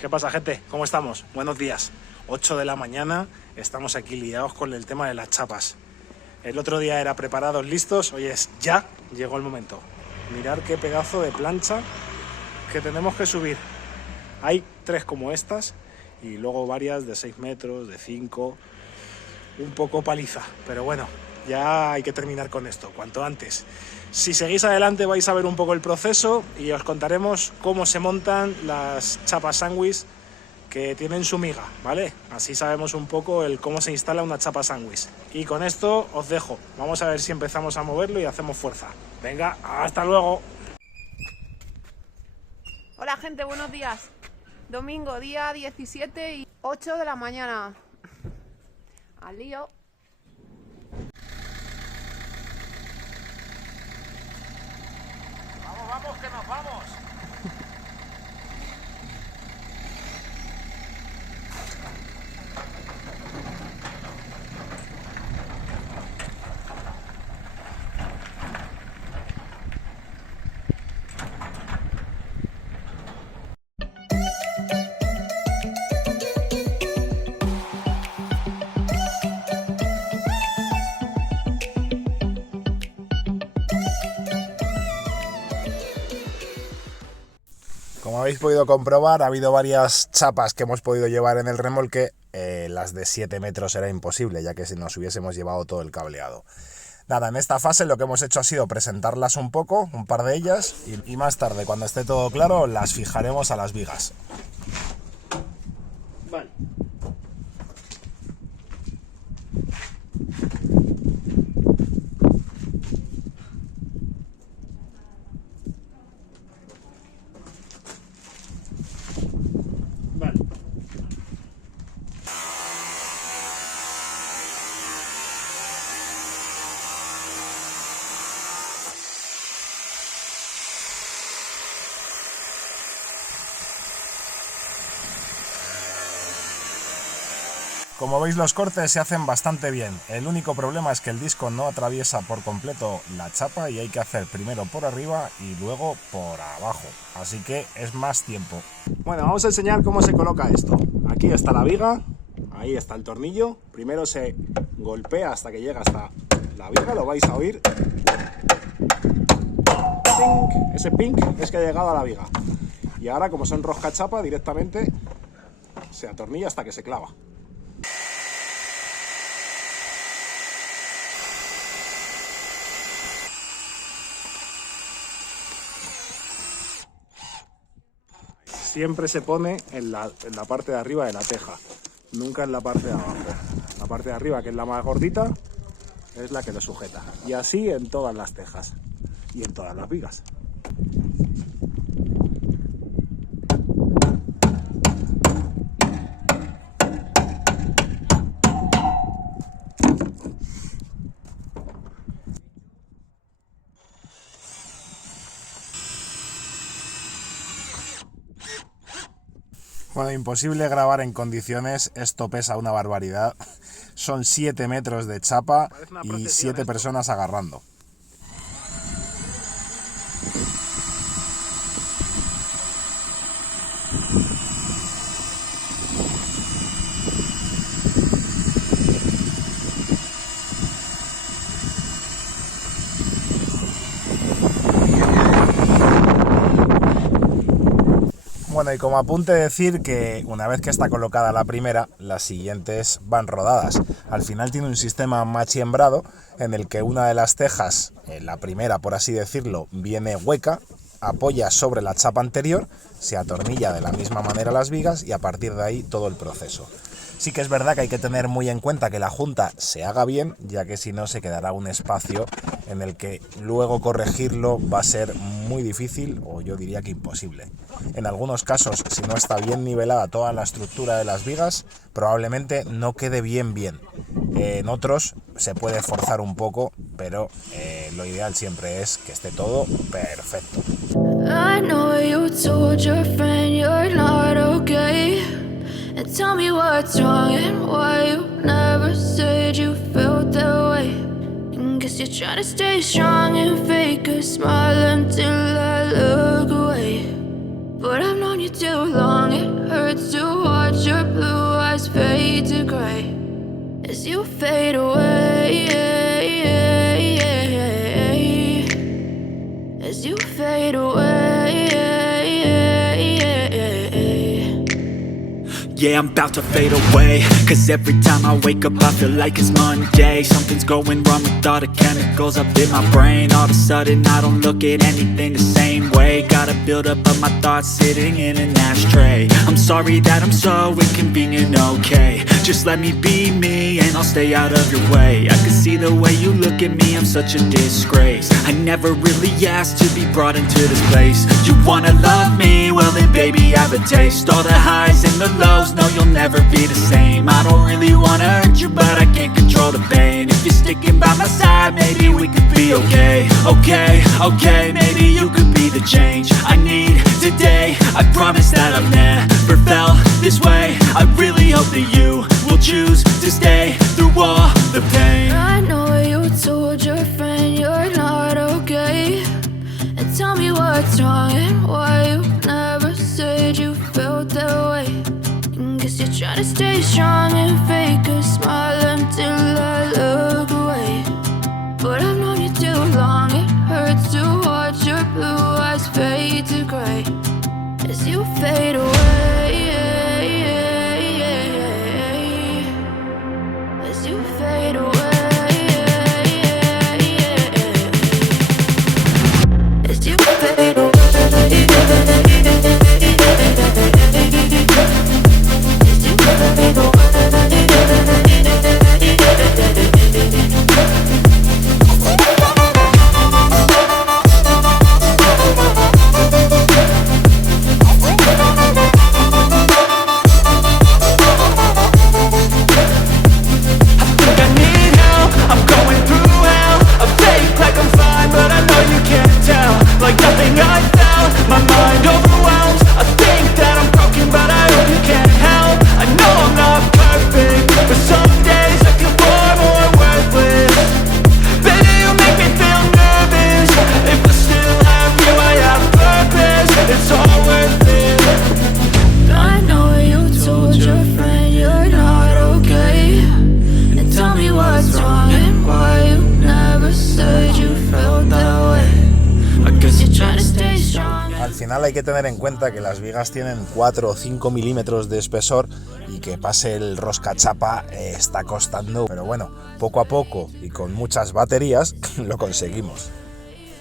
¿Qué pasa, gente? ¿Cómo estamos? Buenos días. 8 de la mañana, estamos aquí liados con el tema de las chapas. El otro día era preparados, listos, hoy es ya, llegó el momento. Mirad qué pedazo de plancha que tenemos que subir. Hay 3 como estas y luego varias de 6 metros, de 5, un poco paliza, pero bueno, ya hay que terminar con esto, cuanto antes. Si seguís adelante vais a ver un poco el proceso y os contaremos cómo se montan las chapas sándwich que tienen su miga, ¿vale? Así sabemos un poco el cómo se instala una chapa sándwich. Y con esto os dejo. Vamos a ver si empezamos a moverlo y hacemos fuerza. Venga, hasta luego. Hola, gente, buenos días. Domingo, día 17 y 8 de la mañana. Al lío. Vamos, que nos vamos. Como habéis podido comprobar, ha habido varias chapas que hemos podido llevar en el remolque. Las de 7 metros era imposible, ya que si nos hubiésemos llevado todo el cableado. Nada, en esta fase lo que hemos hecho ha sido presentarlas un poco, un par de ellas, y más tarde, cuando esté todo claro, las fijaremos a las vigas. Vale. Como veis, los cortes se hacen bastante bien. El único problema es que el disco no atraviesa por completo la chapa y hay que hacer primero por arriba y luego por abajo. Así que es más tiempo. Bueno, vamos a enseñar cómo se coloca esto. Aquí está la viga, ahí está el tornillo. Primero se golpea hasta que llega hasta la viga, lo vais a oír. ¡Pink! Ese pink es que ha llegado a la viga. Y ahora, como son rosca chapa, directamente se atornilla hasta que se clava. Siempre se pone en la parte de arriba de la teja, nunca en la parte de abajo. La parte de arriba, que es la más gordita, es la que lo sujeta. Y así en todas las tejas y en todas las vigas. Bueno, imposible grabar en condiciones, esto pesa una barbaridad. Son 7 metros de chapa y 7 personas agarrando. Bueno, y como apunte decir que una vez que está colocada la primera, las siguientes van rodadas. Al final tiene un sistema machiembrado en el que una de las tejas, la primera por así decirlo, viene hueca, apoya sobre la chapa anterior, se atornilla de la misma manera las vigas y a partir de ahí todo el proceso. Sí que es verdad que hay que tener muy en cuenta que la junta se haga bien, ya que si no se quedará un espacio en el que luego corregirlo va a ser muy difícil o yo diría que imposible. En algunos casos, si no está bien nivelada toda la estructura de las vigas, probablemente no quede bien. En otros se puede forzar un poco, pero lo ideal siempre es que esté todo perfecto. I know you told your friend you're not okay. And tell me what's wrong and why you never said you felt that way. And guess you're trying to stay strong and fake a smile until I look away. But I've known you too long, it hurts. hurts to watch your blue eyes fade to gray as you fade away. As you fade away. Yeah, I'm about to fade away, cause every time I wake up I feel like it's Monday. Something's going wrong with all the chemicals up in my brain. All of a sudden I don't look at anything the same way. Got a buildup of my thoughts sitting in an ashtray. I'm sorry that I'm so inconvenient, okay. Just let me be me and I'll stay out of your way. I can see the way you look at me, I'm such a disgrace. I never really asked to be brought into this place. You wanna love me? Well then baby have a taste. All the highs and the lows, no, you'll never be the same. I don't really wanna hurt you, but I can't control the pain. If you're sticking by my side, maybe we could be okay. Okay, maybe you could be the change I need today. I promise that I've never felt this way. I really hope that you will choose to stay through all the pain. I know you told your friend you're not okay, and tell me what's wrong and why you never said you felt that way. Guess you're trying to stay strong and fake a smile until I look away. But I've known you too long, it hurts to watch your blue eyes fade to gray as you fade away. As you fade away. As you fade away. Al final hay que tener en cuenta que las vigas tienen 4 o 5 milímetros de espesor y que pase el roscachapa está costando, pero bueno, poco a poco y con muchas baterías lo conseguimos.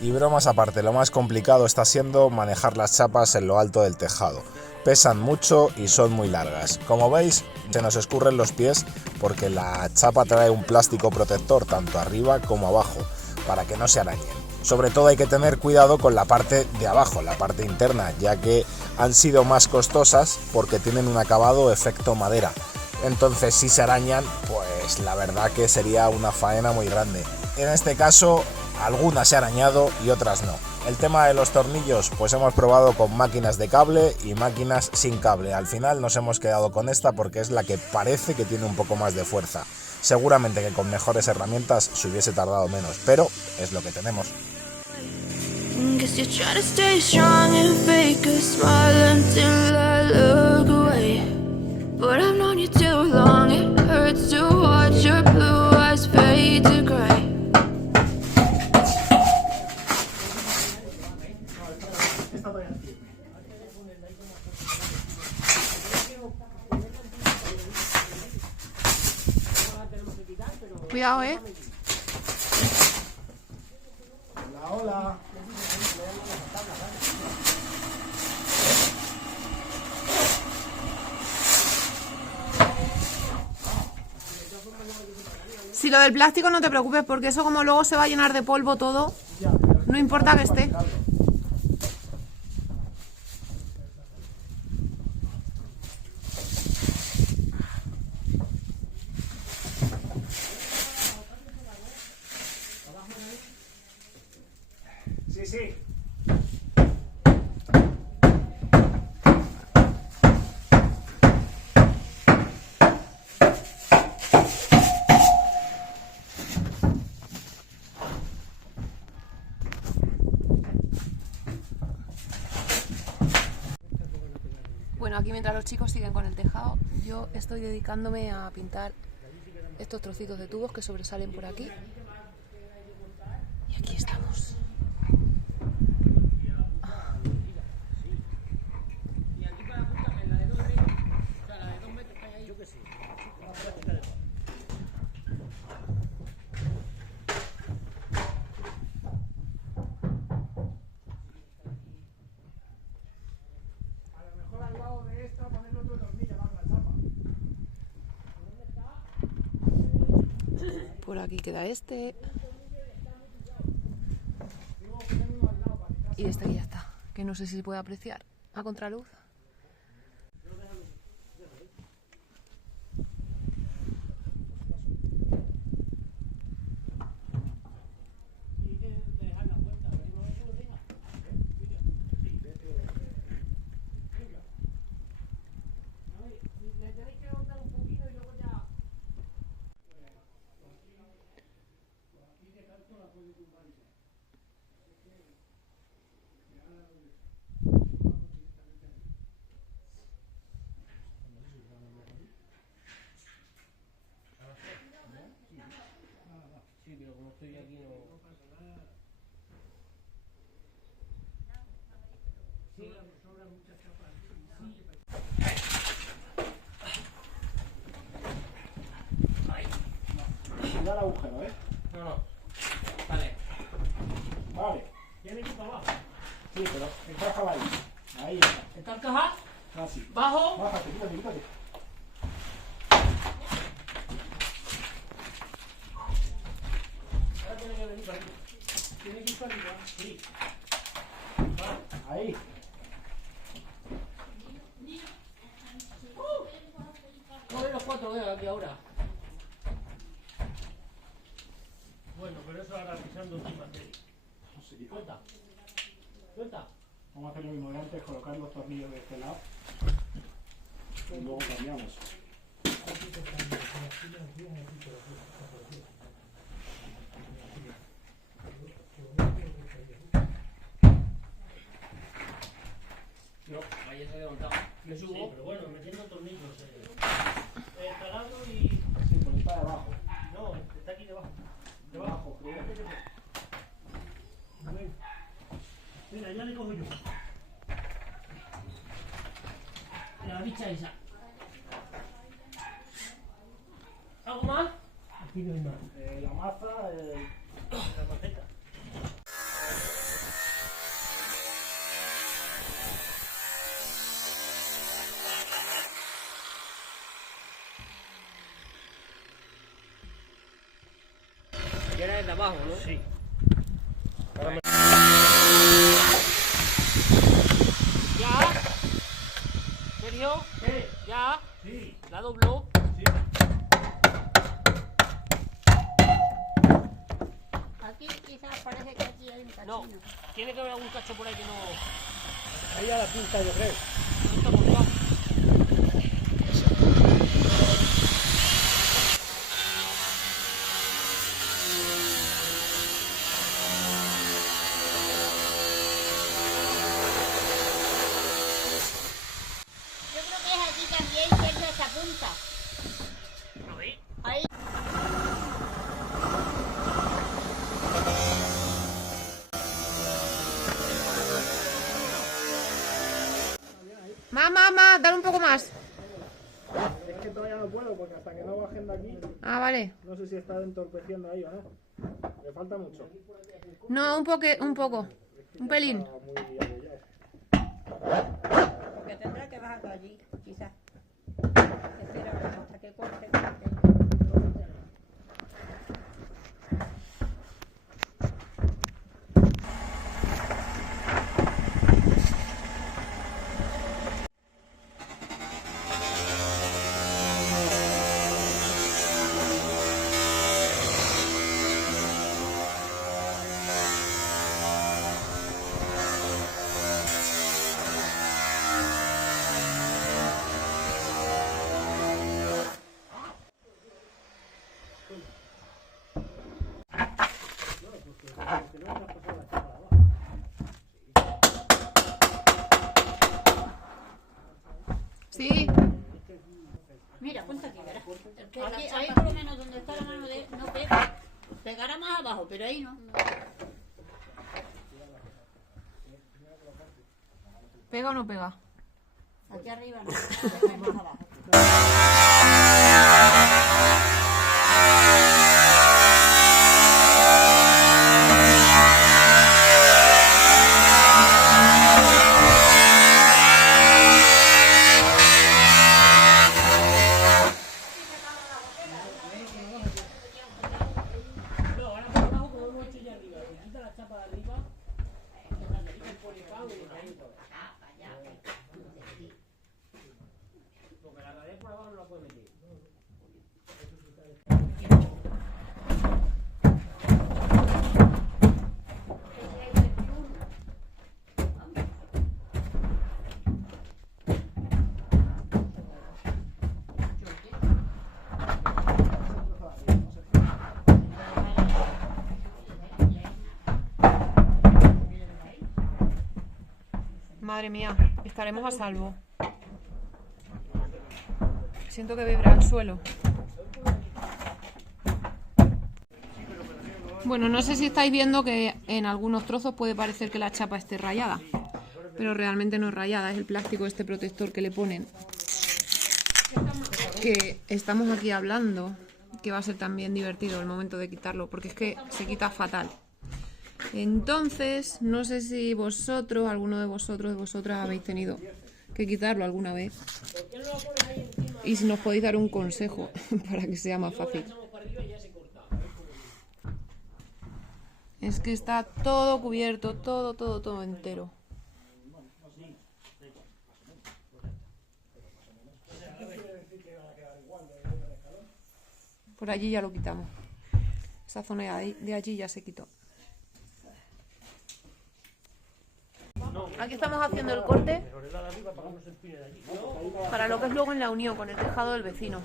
Y bromas aparte, lo más complicado está siendo manejar las chapas en lo alto del tejado. Pesan mucho y son muy largas. Como veis, se nos escurren los pies porque la chapa trae un plástico protector tanto arriba como abajo para que no se arañen. Sobre todo hay que tener cuidado con la parte de abajo, la parte interna, ya que han sido más costosas porque tienen un acabado efecto madera. Entonces si se arañan, pues la verdad que sería una faena muy grande. En este caso, algunas se han arañado y otras no. El tema de los tornillos, pues hemos probado con máquinas de cable y máquinas sin cable. Al final nos hemos quedado con esta porque es la que parece que tiene un poco más de fuerza. Seguramente que con mejores herramientas se hubiese tardado menos, pero es lo que tenemos. Guess you're trying to stay strong and fake a smile until I look away. But I've known you too long, it hurts to watch your blue eyes fade to gray. Cuidado, Hola. Si lo del plástico no te preocupes, porque eso como luego se va a llenar de polvo todo, no importa que esté. Sí. chicos siguen con el tejado. Yo estoy dedicándome a pintar estos trocitos de tubos que sobresalen por aquí. Y aquí estamos. Por aquí queda este. Y este ya está, que no sé si se puede apreciar a contraluz. Cuidado el agujero, ¿eh? No. Vale. Vale. ¿Tiene que ir para abajo? Sí, pero encájala ahí. Ahí está. ¿Está encajada? Así. ¿Bajo? Bájate, quítate. Ahora tiene que venir para aquí. ¿Tiene que ir para arriba? Sí. Ahí. Coge los 4 dedos aquí ahora. Bueno, pero eso ahora pisando encima de él. Sí. Suelta. Vamos a hacer lo mismo de antes, colocar los tornillos de este lado. Y luego cambiamos. Ahí se ha levantado. Me subo. Sí, pero bueno, metiendo tornillos. Escalando y... Sí, pero está debajo. No, está aquí debajo. Debajo, creo. Mira, ya le cojo yo. La bicha esa. ¿Algo más? Aquí no hay más. La maza, La maceta. Y ahora es de abajo, ¿no? Sí. ¿Ya? ¿Sergio? Sí. ¿Ya? Sí. ¿La dobló? Sí. Aquí quizás parece que aquí hay un cachino. No, tiene que haber algún cacho por ahí que no... ahí a la punta, yo creo. No está por debajo. Yo creo que es aquí también, cerca de esa punta. ¿Ahí? Ahí. Más, dale un poco más. Es que todavía no puedo porque hasta que no bajen de aquí, Ah, vale. no sé si está entorpeciendo ahí o no. Me falta mucho. No, un poco. Un pelín. Está muy abollado. Porque tendrá que bajar allí, quizás. Espera hasta que corte. aquí. Mira, ponte aquí, verás. Aquí, ahí por lo menos donde está la mano de... No pega. Pegará más abajo, pero ahí no. ¿Pega o no pega? Aquí arriba no. Pega más abajo. No, ahora por abajo, como hemos hecho ya arriba, se quita la chapa de arriba, el polipan y ahí todo. Porque la radea por abajo no la puede meter. Madre mía, estaremos a salvo. Siento que vibra el suelo. Bueno, no sé si estáis viendo que en algunos trozos puede parecer que la chapa esté rayada, pero realmente no es rayada, es el plástico este protector que le ponen. Que estamos aquí hablando, que va a ser también divertido el momento de quitarlo, porque es que se quita fatal. Entonces, no sé si vosotros, alguno de vosotras habéis tenido que quitarlo alguna vez. Y si nos podéis dar un consejo para que sea más fácil. Es que está todo cubierto, todo entero. Por allí ya lo quitamos. Esa zona de allí ya se quitó. Aquí estamos haciendo el corte para lo que es luego en la unión con el tejado del vecino.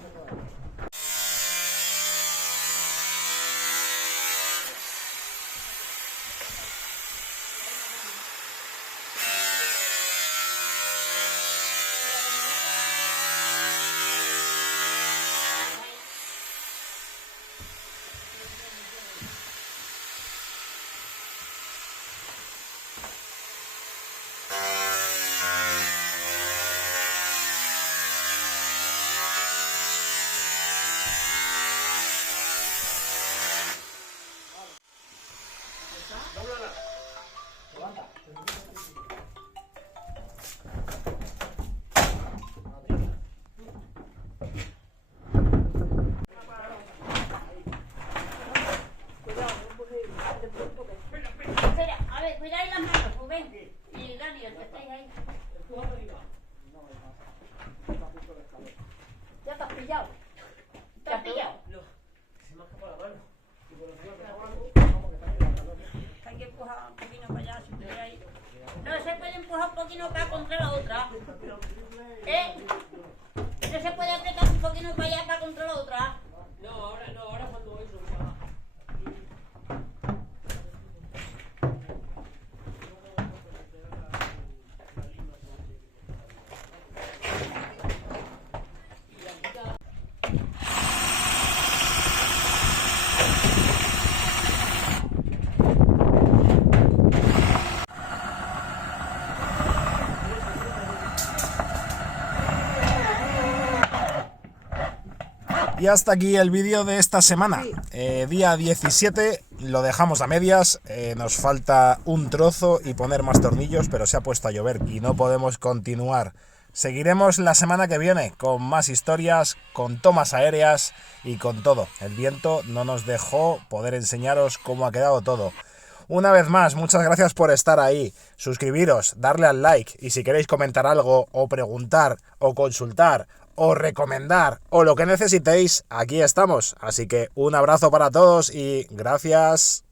Espera, a ver, cuidad las manos, Rubén. Y Dani, el que estáis ahí. Ya te has pillado. ¿Te has pillado? Se me ha escapado la mano. Hay que empujar un poquito para allá, si puede ahí. No se puede empujar un poquito para contra la otra. No se puede apretar un poquito para allá para contra la otra. No, ahora cuando eso se baja. Y hasta aquí el vídeo de esta semana. Día 17, lo dejamos a medias. Nos falta un trozo y poner más tornillos, pero se ha puesto a llover y no podemos continuar. Seguiremos la semana que viene con más historias, con tomas aéreas y con todo. El viento no nos dejó poder enseñaros cómo ha quedado todo. Una vez más, muchas gracias por estar ahí. Suscribiros, darle al like y si queréis comentar algo o preguntar o consultar o recomendar o lo que necesitéis, aquí estamos. Así que un abrazo para todos y gracias.